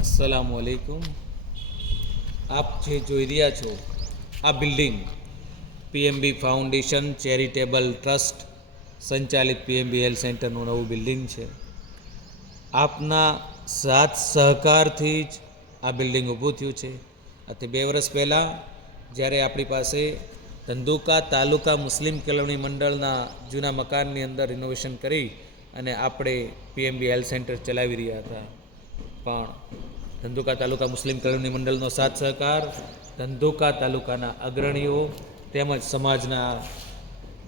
અસલામ આલેકુમ આપ જે જોઈ રહ્યા છો, આ building PMB foundation charitable trust સંચાલિત પીએમબી હેલ્થ સેન્ટરનું નવું બિલ્ડિંગ છે. આપના સાથ સહકારથી જ આ બિલ્ડિંગ ઊભું થયું છે. આથી બે વર્ષ પહેલાં જ્યારે આપણી પાસે ધંધુકા તાલુકા મુસ્લિમ કેળવણી મંડળના જૂના મકાનની અંદર રિનોવેશન કરી અને આપણે પીએમબી હેલ્થ સેન્ટર ચલાવી રહ્યા હતા. પણ ધંધુકા તાલુકા મુસ્લિમ કેળવણી મંડળનો સાથ સહકાર, ધંધુકા તાલુકાના અગ્રણીઓ તેમજ સમાજના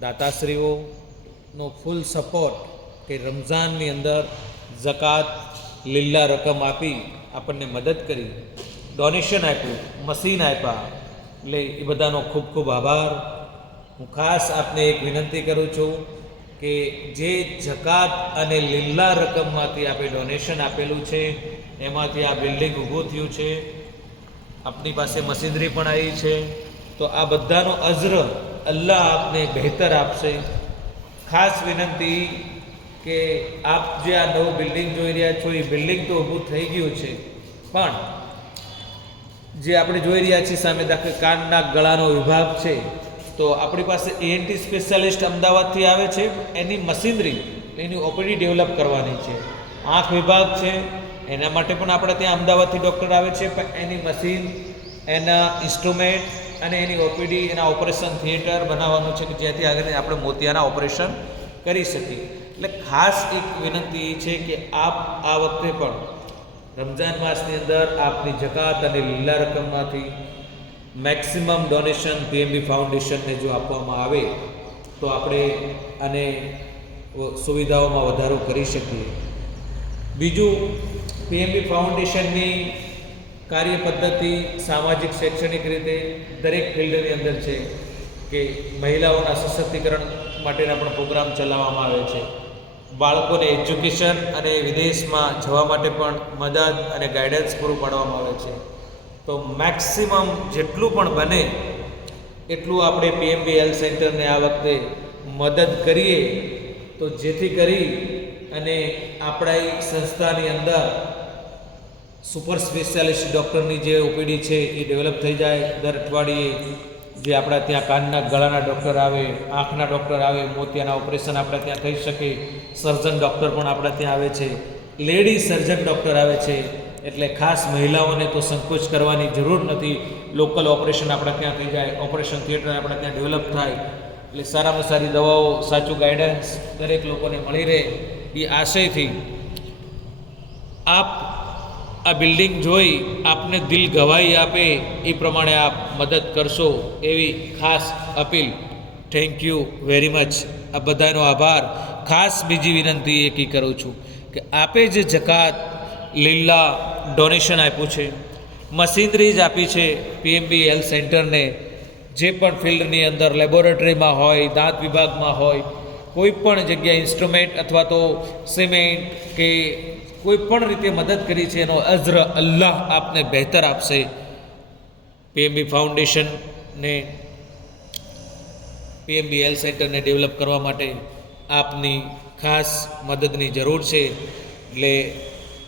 દાતાશ્રીઓનો ફૂલ સપોર્ટ કે રમઝાનની અંદર જકાત લીલા રકમ આપી આપણને મદદ કરી ડોનેશન આપ્યું, મશીન આપ્યા. એટલે એ બધાનો ખૂબ ખૂબ આભાર. હું ખાસ આપને એક વિનંતી કરું છું કે જે જકાત અને લીલા રકમમાંથી આપણે ડોનેશન આપેલું છે, એમાંથી આ બિલ્ડિંગ ઊભું થયું છે. આપની પાસે મશીનરી પણ આવી છે. તો આ બધાનો અજ્ર અલ્લાહ આપને બહેતર આપશે. ખાસ વિનંતી કે આપ જે આ નવું બિલ્ડિંગ જોઈ રહ્યા છો, એ બિલ્ડિંગ તો ઊભું થઈ ગયું છે. પણ જે આપણે જોઈ રહ્યા છીએ સામે દાખલ કાનના ગળાનો વિભાગ છે તો આપણી પાસે એએનટી સ્પેશિયાલિસ્ટ અમદાવાદથી આવે છે. એની મશીનરી એની ઓપીડી ડેવલપ કરવાની છે. આંખ વિભાગ છે. એના માટે પણ આપણે ત્યાં અમદાવાદથી ડૉક્ટર આવે છે. પણ એની મશીન, એના ઇન્સ્ટ્રુમેન્ટ અને એની ઓપીડી એના ઓપરેશન થિયેટર બનાવવાનું છે કે જેથી આગળ આપણે મોતિયાના ઓપરેશન કરી શકીએ. એટલે ખાસ એક વિનંતી એ છે કે આપ આ વખતે પણ રમઝાન માસની અંદર આપની જકાત અને લીલા રકમમાંથી મેક્સિમમ ડોનેશન પીએમબી ફાઉન્ડેશનને જો આપવામાં આવે, તો આપણે આને સુવિધાઓમાં વધારો કરી શકીએ. બીજું, પીએમબી ફાઉન્ડેશનની કાર્ય પદ્ધતિ સામાજિક, શૈક્ષણિક રીતે દરેક ફિલ્ડની અંદર છે કે મહિલાઓના સશક્તિકરણ માટેના પણ પ્રોગ્રામ ચલાવવામાં આવે છે. બાળકોને એજ્યુકેશન અને વિદેશમાં જવા માટે પણ મદદ અને ગાઈડન્સ પૂરું પાડવામાં આવે છે. તો મેક્સિમમ જેટલું પણ બને, એટલું આપણે પીએમબી હેલ્થ સેન્ટરને આ વખતે મદદ કરીએ. તો જેથી કરી અને આપણા એક સંસ્થાની અંદર સુપર સ્પેશિયાલિસ્ટ ડૉક્ટરની જે ઓપીડી છે એ ડેવલપ થઈ જાય દર અઠવાડિયે. જે આપણા ત્યાં કાનના ગળાના ડૉક્ટર આવે, આંખના ડૉક્ટર આવે, મોતિયાના ઓપરેશન આપણા ત્યાં થઈ શકે. સર્જન ડૉક્ટર પણ આપણા ત્યાં આવે છે. લેડી સર્જન ડૉક્ટર આવે છે. એટલે ખાસ મહિલાઓને તો સંકોચ કરવાની જરૂર નથી. લોકલ ઓપરેશન આપણા ત્યાં થઈ જાય ઓપરેશન થિયેટર આપણા ત્યાં ડેવલપ થાય. એટલે સારામાં સારી દવાઓ, સાચું ગાઈડન્સ દરેક લોકોને મળી રહે એ આશયથી. આપ આ બિલ્ડિંગ જોઈ, આપને દિલ ગવાઈ આપે, એ પ્રમાણે આપ મદદ કરશો એવી ખાસ appeal. Thank you very much આ બધાનો આભાર. ખાસ બીજી વિનંતી એકી કરું છું કે આપે જે જકાત લીલા ડોનેશન આપ્યું છે. મશીનરી જ આપી છે પીએમબી હેલ્થ સેન્ટરને. જે પણ ફિલ્ડની અંદર લેબોરેટરીમાં હોય, દાંત વિભાગમાં હોય, કોઈ પણ જગ્યાએ ઇન્સ્ટ્રુમેન્ટ અથવા તો સિમેન્ટ કે કોઈ પણ રીતે મદદ કરી છે, એનો અજ્ર અલ્લાહ આપને બહેતર આપશે. પીએમબી ફાઉન્ડેશનને પીએમબી હેલ્થ સેન્ટરને ડેવલપ કરવા માટે આપની ખાસ મદદની જરૂર છે. એટલે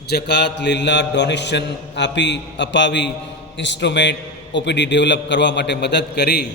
જકાત લીલા ડોનેશન આપી અપાવી ઇન્સ્ટ્રુમેન્ટ ઓપીડી ડેવલપ કરવા માટે મદદ કરી.